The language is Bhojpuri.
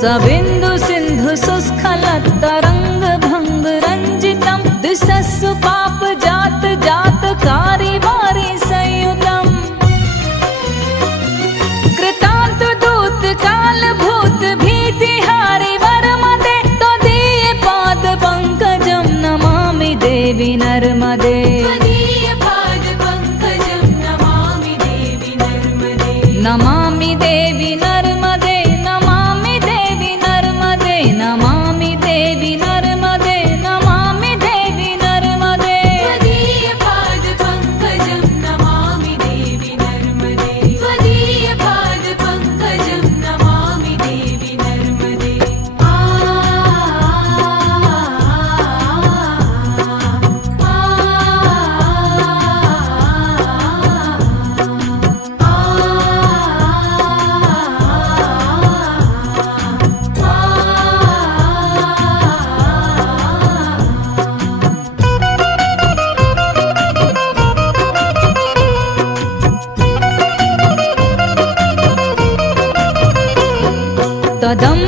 सबिन्दु सिन्धु सुस्खलत्तरङ्ग भङ्ग रञ्जितं दिशस्सु पाप जात जात कारी वारी संयुतम् कृतान्त दूत काल भूत भीतिहारि वरमदे त्वदीय पाद पंकजं नमामि देवी नर्मदे नमामि देवी नर्मदे नमामि देवी नर्मदे नमामि देवी नर्मदे नमामि देवी नर्मदे त्वदीय पाद पंकजं नमामि देवी नर्मदे त्वदीय पाद पंकजं नमामि देवी नर्मदे तदं